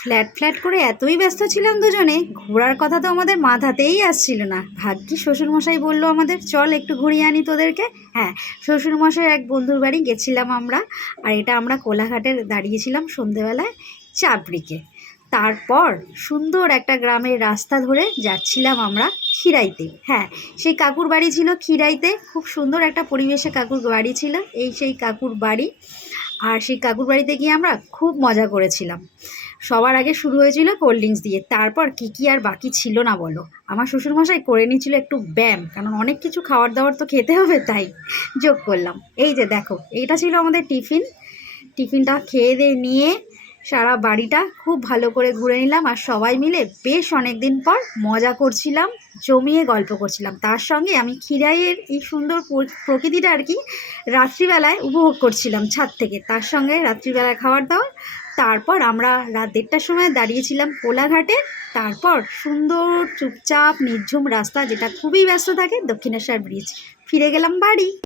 Flat flat করে এতই ব্যস্ত ছিলাম দুজনে, ঘোরার কথা তো আমাদের মাথাতেই আসছিল না। ভাগ্যি শ্বশুরমশাই বললো আমাদের, চল একটু ঘুরিয়ে আনি তোদেরকে। হ্যাঁ, শ্বশুরমশাইয়ের এক বন্ধুর বাড়ি গেছিলাম আমরা। আর এটা আমরা কোলাঘাটের দাঁড়িয়েছিলাম সন্ধেবেলায় চাপড়িকে। তারপর সুন্দর একটা গ্রামের রাস্তা ধরে যাচ্ছিলাম আমরা খিরাইতে। হ্যাঁ, সেই কাকুর বাড়ি ছিল খিরাইতে, খুব সুন্দর একটা পরিবেশে কাকুর বাড়ি ছিল। এই সেই কাকুর বাড়ি। আর সেই কাকুর বাড়িতে গিয়ে আমরা খুব মজা করেছিলাম। সবার আগে শুরু হয়েছিল কোল্ড ড্রিঙ্কস দিয়ে, তারপর কী আর বাকি ছিল না বলো। আমার শ্বশুরমশাই করে নিয়েছিল একটু ব্যায়াম, কারণ অনেক কিছু খাবার দাবার তো খেতে হবে, তাই যোগ করলাম। এই যে দেখো, এইটা ছিল আমাদের টিফিন। টিফিনটা খেয়ে দিয়ে নিয়ে সারা বাড়িটা খুব ভালো করে ঘুরে নিলাম, আর সবাই মিলে বেশ অনেক দিন পর মজা করছিলাম, জমিয়ে গল্প করছিলাম। তার সঙ্গে আমি খিরাইয়ের এই সুন্দর প্রকৃতিটা আর কি রাত্রিবেলায় উপভোগ করছিলাম ছাদ থেকে। তার সঙ্গে রাত্রিবেলায় খাবার দাবার। তারপর আমরা রাত 1টার সময় দাঁড়িয়েছিলাম কোলাঘাটে। তারপর সুন্দর চুপচাপ নির্ঝুম রাস্তা, যেটা খুবই ব্যস্ত থাকে, দক্ষিণেশ্বর ব্রিজ। ফিরে গেলাম বাড়ি।